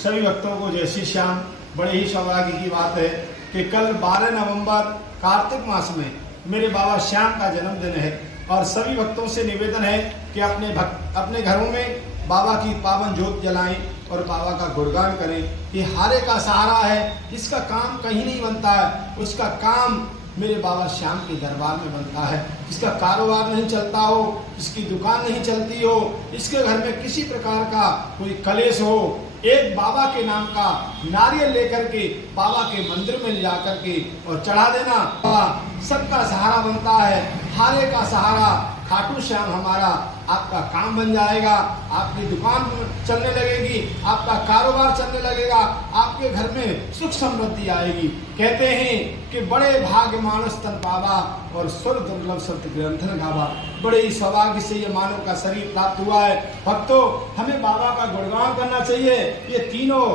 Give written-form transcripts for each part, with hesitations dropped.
सभी भक्तों को जय श्री श्याम। बड़े ही सौभाग्य की बात है कि कल 12 नवंबर कार्तिक मास में मेरे बाबा श्याम का जन्मदिन है और सभी भक्तों से निवेदन है कि अपने घरों में बाबा की पावन ज्योत जलाएं और बाबा का गुणगान करें। ये हारे का सहारा है, इसका काम कहीं नहीं बनता है, उसका काम मेरे बाबा श्याम के दरबार में बनता है। इसका कारोबार नहीं चलता हो, इसकी दुकान नहीं चलती हो, इसके घर में किसी प्रकार का कोई कलेश हो, एक बाबा के नाम का नारियल लेकर के बाबा के मंदिर में जा करके और चढ़ा देना, बाबा सबका सहारा बनता है। हारे का सहारा खाटू श्याम हमारा, आपका काम बन जाएगा, आपकी दुकान चलने लगेगी, आपका कारोबार चलने लगेगा, आपके घर में सुख समृद्धि आएगी। कहते हैं कि बड़े भाग्य मानस तन पावा और सुर दुर्लभ सत्य ग्रंथन गावा। बड़े ही सौभाग्य से ये मानव का शरीर प्राप्त हुआ है। भक्तों, हमें बाबा का गुणगान करना चाहिए। ये तीनों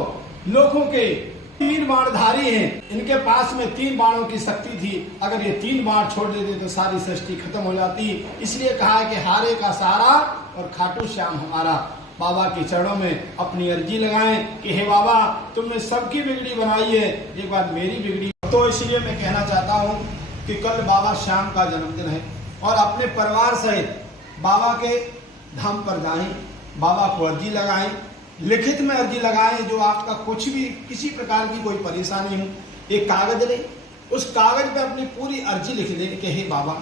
लोगों के 3 बाणधारी हैं, इनके पास में 3 बाणों की शक्ति थी। अगर ये 3 बाण छोड़ देते तो सारी सृष्टि खत्म हो जाती। इसलिए कहा है कि हारे का सहारा और खाटू श्याम हमारा। बाबा के चरणों में अपनी अर्जी लगाएं कि हे बाबा, तुमने सबकी बिगड़ी बनाई है, एक बार मेरी बिगड़ी। तो इसलिए मैं कहना चाहता हूँ कि कल बाबा श्याम का जन्मदिन है और अपने परिवार सहित बाबा के धाम पर जाएं, बाबा को अर्जी लगाएं, लिखित में अर्जी लगाएं। जो आपका कुछ भी किसी प्रकार की कोई परेशानी हो, एक कागज ले, उस कागज पे अपनी पूरी अर्जी लिख दें कि हे बाबा,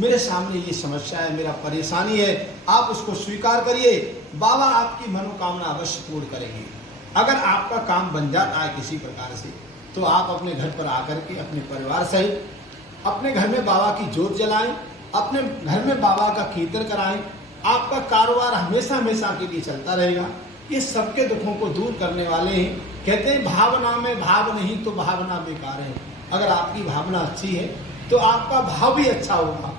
मेरे सामने ये समस्या है, मेरा परेशानी है, आप उसको स्वीकार करिए। बाबा आपकी मनोकामना अवश्य पूर्ण करेंगे। अगर आपका काम बन जाता है किसी प्रकार से, तो आप अपने घर पर आकर के अपने परिवार सहित अपने घर में बाबा की ज्योत जलाएं, अपने घर में बाबा का कीर्तन कराएं। आपका कारोबार हमेशा हमेशा के लिए चलता रहेगा। ये सबके दुखों को दूर करने वाले हैं। कहते हैं भावना में भाव नहीं तो भावना बेकार है। अगर आपकी भावना अच्छी है तो आपका भाव भी अच्छा होगा।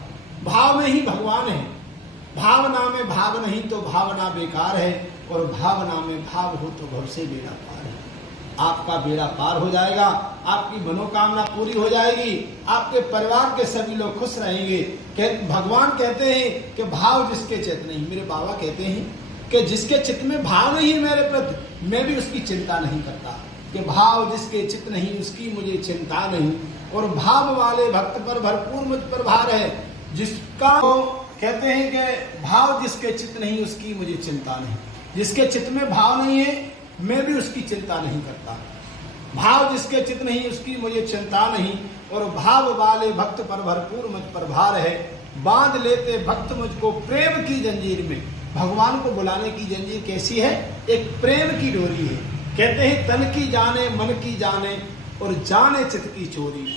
भाव में ही भगवान है। भावना में भाव नहीं तो भावना बेकार है, और भावना में भाव हो तो भव से बेड़ा पार है। आपका बेड़ा पार हो जाएगा, आपकी मनोकामना पूरी हो जाएगी, आपके परिवार के सभी लोग खुश रहेंगे। भगवान कहते हैं कि भाव जिसके चित्त नहीं, मेरे बाबा कहते हैं कि जिसके चित्त में भाव नहीं है मेरे प्रति, मैं भी उसकी चिंता नहीं करता। कि भाव जिसके चित्त नहीं उसकी मुझे चिंता नहीं, और भाव वाले भक्त पर भरपूर मुझ पर भार है। जिसका कहते हैं कि भाव जिसके चित्त नहीं उसकी मुझे चिंता नहीं। जिसके चित्त में भाव नहीं है मैं भी उसकी चिंता नहीं करता। भाव जिसके चित्त नहीं उसकी मुझे चिंता नहीं, और भाव वाले भक्त पर भरपूर मुझ पर भार है। बांध लेते भक्त मुझको प्रेम की जंजीर में। भगवान को बुलाने की जंजीर कैसी है? एक प्रेम की डोरी है। कहते हैं तन की जाने मन की जाने और जाने चित्त की चोरी,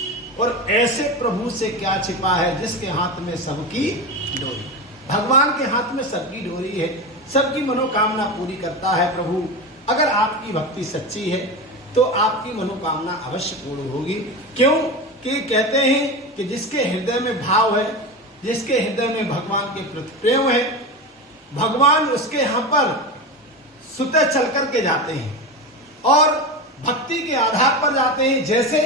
और ऐसे प्रभु से क्या छिपा है जिसके हाथ में सबकी डोरी। भगवान के हाथ में सबकी डोरी है, सबकी मनोकामना पूरी करता है प्रभु। अगर आपकी भक्ति सच्ची है तो आपकी मनोकामना अवश्य पूर्ण होगी। क्यों कि कहते हैं कि जिसके हृदय में भाव है, जिसके हृदय में भगवान के प्रति प्रेम है, भगवान उसके यहाँ पर सुते चल करके जाते हैं और भक्ति के आधार पर जाते हैं। जैसे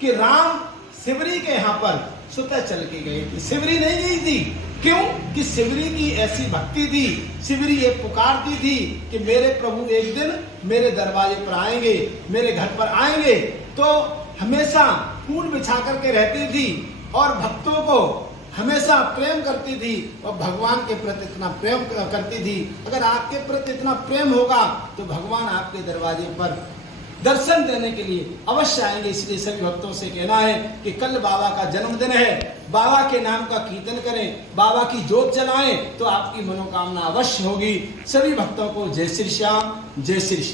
कि राम शिवरी के यहाँ पर सुते चल के गए थे, शिवरी नहीं गई थी। क्यों कि शिवरी की ऐसी भक्ति थी। शिवरी ये पुकारती थी कि मेरे प्रभु एक दिन मेरे दरवाजे पर आएंगे, मेरे घर पर आएंगे। तो हमेशा फूल बिछा करके रहती थी और भक्तों को हमेशा प्रेम करती थी और भगवान के प्रति इतना प्रेम करती थी। अगर आपके प्रति इतना प्रेम होगा तो भगवान आपके दरवाजे पर दर्शन देने के लिए अवश्य आएंगे। इसलिए सभी भक्तों से कहना है कि कल बाबा का जन्मदिन है, बाबा के नाम का कीर्तन करें, बाबा की ज्योत जलाएं तो आपकी मनोकामना अवश्य होगी। सभी भक्तों को जय श्री श्याम, जय श्री श्याम।